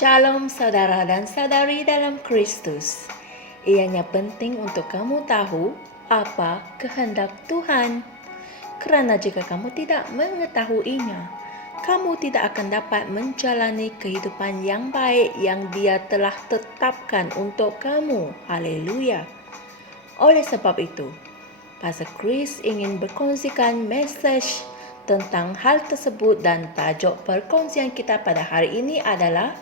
Shalom saudara dan saudari dalam Kristus. Ianya penting untuk kamu tahu apa kehendak Tuhan. Kerana jika kamu tidak mengetahuinya, kamu tidak akan dapat menjalani kehidupan yang baik yang Dia telah tetapkan untuk kamu. Haleluya. Oleh sebab itu, Pastor Chris ingin berkongsikan mesej tentang hal tersebut dan tajuk perkongsian kita pada hari ini adalah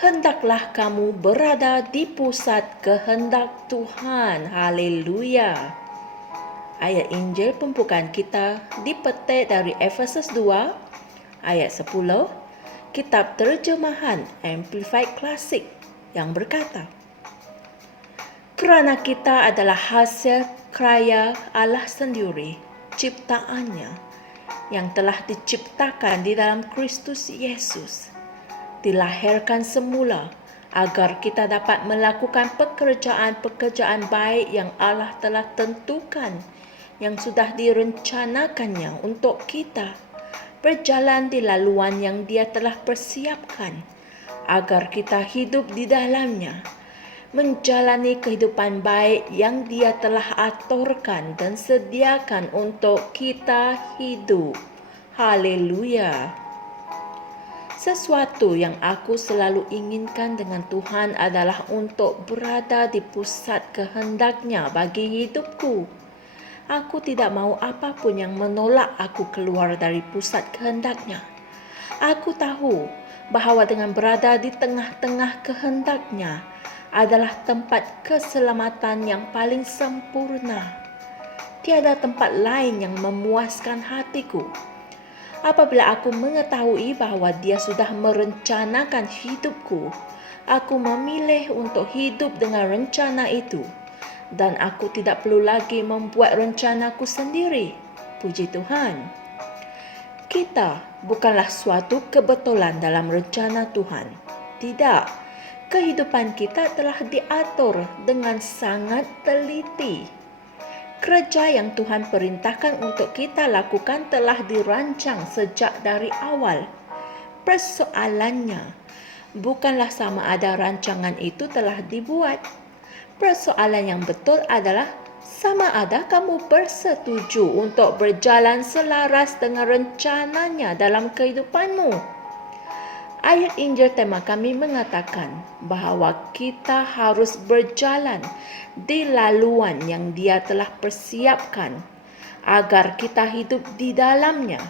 hendaklah kamu berada di pusat kehendak Tuhan. Haleluya. Ayat Injil pembukaan kita dipetik dari Efesus 2 ayat 10, kitab terjemahan Amplified Classic yang berkata, kerana kita adalah hasil karya Allah sendiri, ciptaannya yang telah diciptakan di dalam Kristus Yesus, dilahirkan semula agar kita dapat melakukan pekerjaan-pekerjaan baik yang Allah telah tentukan, yang sudah direncanakannya untuk kita, berjalan di laluan yang Dia telah persiapkan, agar kita hidup di dalamnya, menjalani kehidupan baik yang Dia telah aturkan dan sediakan untuk kita hidup. Haleluya. Sesuatu yang aku selalu inginkan dengan Tuhan adalah untuk berada di pusat kehendak-Nya bagi hidupku. Aku tidak mahu apapun yang menolak aku keluar dari pusat kehendak-Nya. Aku tahu bahawa dengan berada di tengah-tengah kehendak-Nya adalah tempat keselamatan yang paling sempurna. Tiada tempat lain yang memuaskan hatiku. Apabila aku mengetahui bahawa Dia sudah merencanakan hidupku, aku memilih untuk hidup dengan rencana itu. Dan aku tidak perlu lagi membuat rencanaku sendiri. Puji Tuhan. Kita bukanlah suatu kebetulan dalam rencana Tuhan. Tidak. Kehidupan kita telah diatur dengan sangat teliti. Kerja yang Tuhan perintahkan untuk kita lakukan telah dirancang sejak dari awal. Persoalannya bukanlah sama ada rancangan itu telah dibuat. Persoalan yang betul adalah sama ada kamu bersetuju untuk berjalan selaras dengan rencananya dalam kehidupanmu. Ayat Injil tema kami mengatakan bahawa kita harus berjalan di laluan yang Dia telah persiapkan agar kita hidup di dalamnya,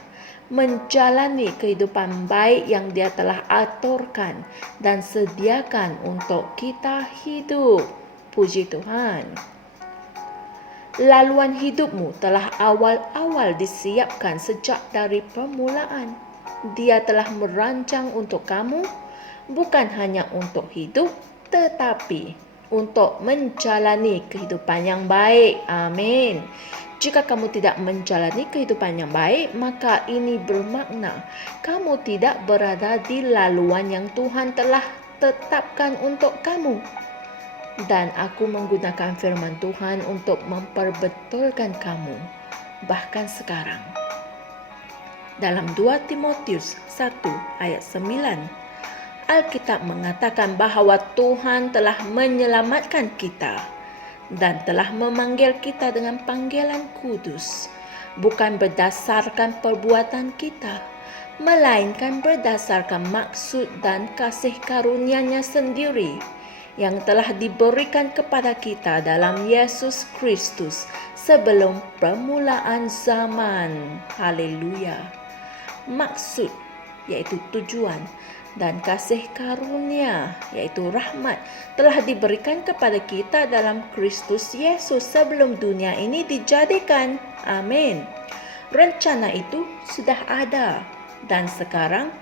menjalani kehidupan baik yang Dia telah aturkan dan sediakan untuk kita hidup. Puji Tuhan. Laluan hidupmu telah awal-awal disiapkan sejak dari permulaan. Dia telah merancang untuk kamu, bukan hanya untuk hidup, tetapi untuk menjalani kehidupan yang baik. Amin. Jika kamu tidak menjalani kehidupan yang baik, maka ini bermakna kamu tidak berada di laluan yang Tuhan telah tetapkan untuk kamu. Dan aku menggunakan firman Tuhan untuk memperbetulkan kamu, bahkan sekarang. Dalam 2 Timotius 1 ayat 9, Alkitab mengatakan bahawa Tuhan telah menyelamatkan kita dan telah memanggil kita dengan panggilan kudus, bukan berdasarkan perbuatan kita, melainkan berdasarkan maksud dan kasih karunia-Nya sendiri yang telah diberikan kepada kita dalam Yesus Kristus sebelum permulaan zaman. Haleluya. Maksud, yaitu tujuan, dan kasih karunia, yaitu rahmat, telah diberikan kepada kita dalam Kristus Yesus sebelum dunia ini dijadikan. Amin. Rencana itu sudah ada dan sekarang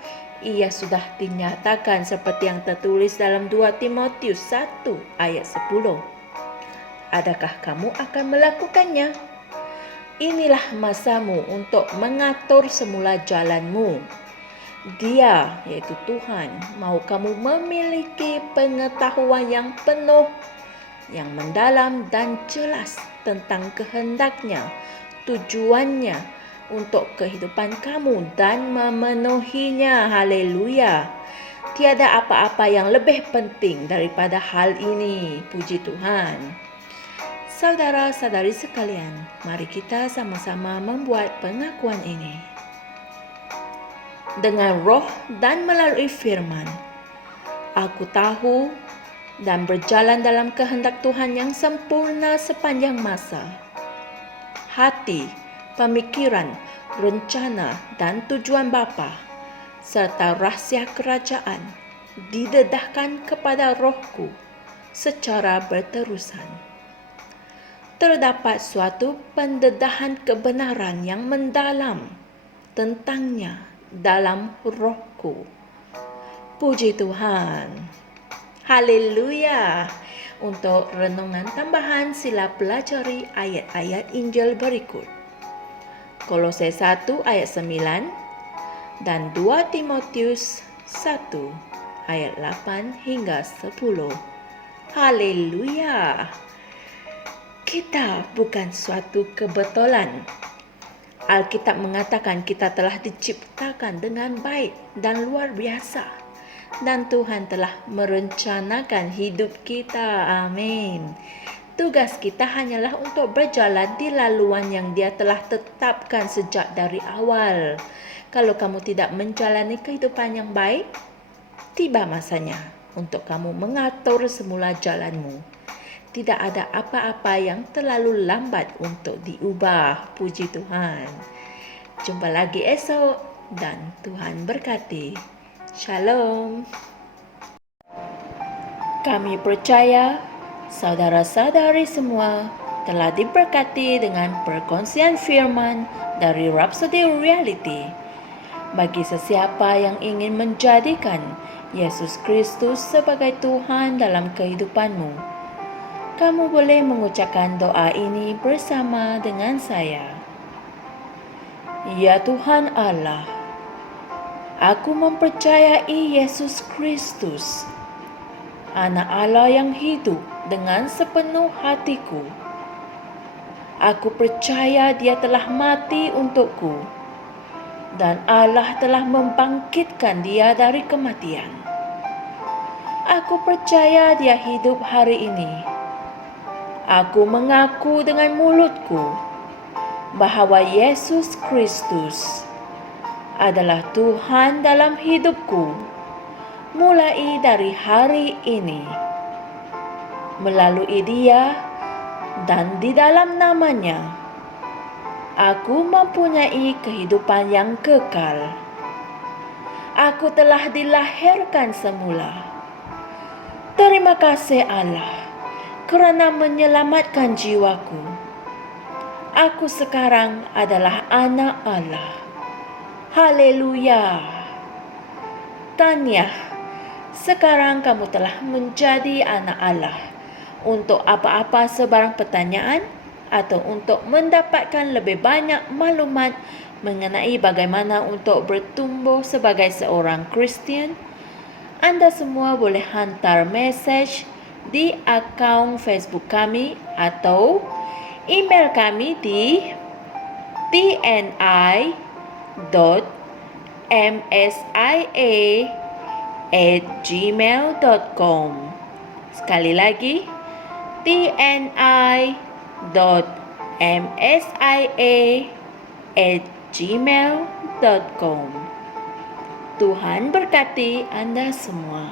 ia sudah dinyatakan seperti yang tertulis dalam 2 Timotius 1 ayat 10. Adakah kamu akan melakukannya? Inilah masamu untuk mengatur semula jalanmu. Dia, yaitu Tuhan, mahu kamu memiliki pengetahuan yang penuh, yang mendalam dan jelas tentang kehendak-Nya, tujuannya untuk kehidupan kamu dan memenuhinya. Haleluya. Tiada apa-apa yang lebih penting daripada hal ini, puji Tuhan. Saudara-saudari sekalian, mari kita sama-sama membuat pengakuan ini. Dengan roh dan melalui firman, aku tahu dan berjalan dalam kehendak Tuhan yang sempurna sepanjang masa. Hati, pemikiran, rencana dan tujuan Bapa serta rahsia kerajaan didedahkan kepada rohku secara berterusan. Terdapat suatu pendedahan kebenaran yang mendalam tentangnya dalam rohku. Puji Tuhan. Haleluya. Untuk renungan tambahan, sila pelajari ayat-ayat Injil berikut. Kolose 1 ayat 9 dan 2 Timotius 1 ayat 8 hingga 10. Haleluya. Kita bukan suatu kebetulan. Alkitab mengatakan kita telah diciptakan dengan baik dan luar biasa. Dan Tuhan telah merencanakan hidup kita. Amin. Tugas kita hanyalah untuk berjalan di laluan yang Dia telah tetapkan sejak dari awal. Kalau kamu tidak menjalani kehidupan yang baik, tiba masanya untuk kamu mengatur semula jalanmu. Tidak ada apa-apa yang terlalu lambat untuk diubah. Puji Tuhan. Jumpa lagi esok dan Tuhan berkati. Shalom. Kami percaya saudara-saudari semua telah diberkati dengan perkongsian firman dari Rhapsody Reality. Bagi sesiapa yang ingin menjadikan Yesus Kristus sebagai Tuhan dalam kehidupanmu, kamu boleh mengucapkan doa ini bersama dengan saya. Ya Tuhan Allah, aku mempercayai Yesus Kristus, Anak Allah yang hidup dengan sepenuh hatiku. Aku percaya Dia telah mati untukku dan Allah telah membangkitkan Dia dari kematian. Aku percaya Dia hidup hari ini. Aku mengaku dengan mulutku bahwa Yesus Kristus adalah Tuhan dalam hidupku mulai dari hari ini. Melalui Dia dan di dalam nama-Nya, aku mempunyai kehidupan yang kekal. Aku telah dilahirkan semula. Terima kasih Allah kerana menyelamatkan jiwaku. Aku sekarang adalah anak Allah. Haleluya. Tahniah, sekarang kamu telah menjadi anak Allah. Untuk apa-apa sebarang pertanyaan atau untuk mendapatkan lebih banyak maklumat mengenai bagaimana untuk bertumbuh sebagai seorang Kristian, Anda semua boleh hantar mesej di akaun Facebook kami atau email kami di tni.msia@gmail.com. Sekali lagi, tni.msia@gmail.com. Tuhan berkati Anda semua.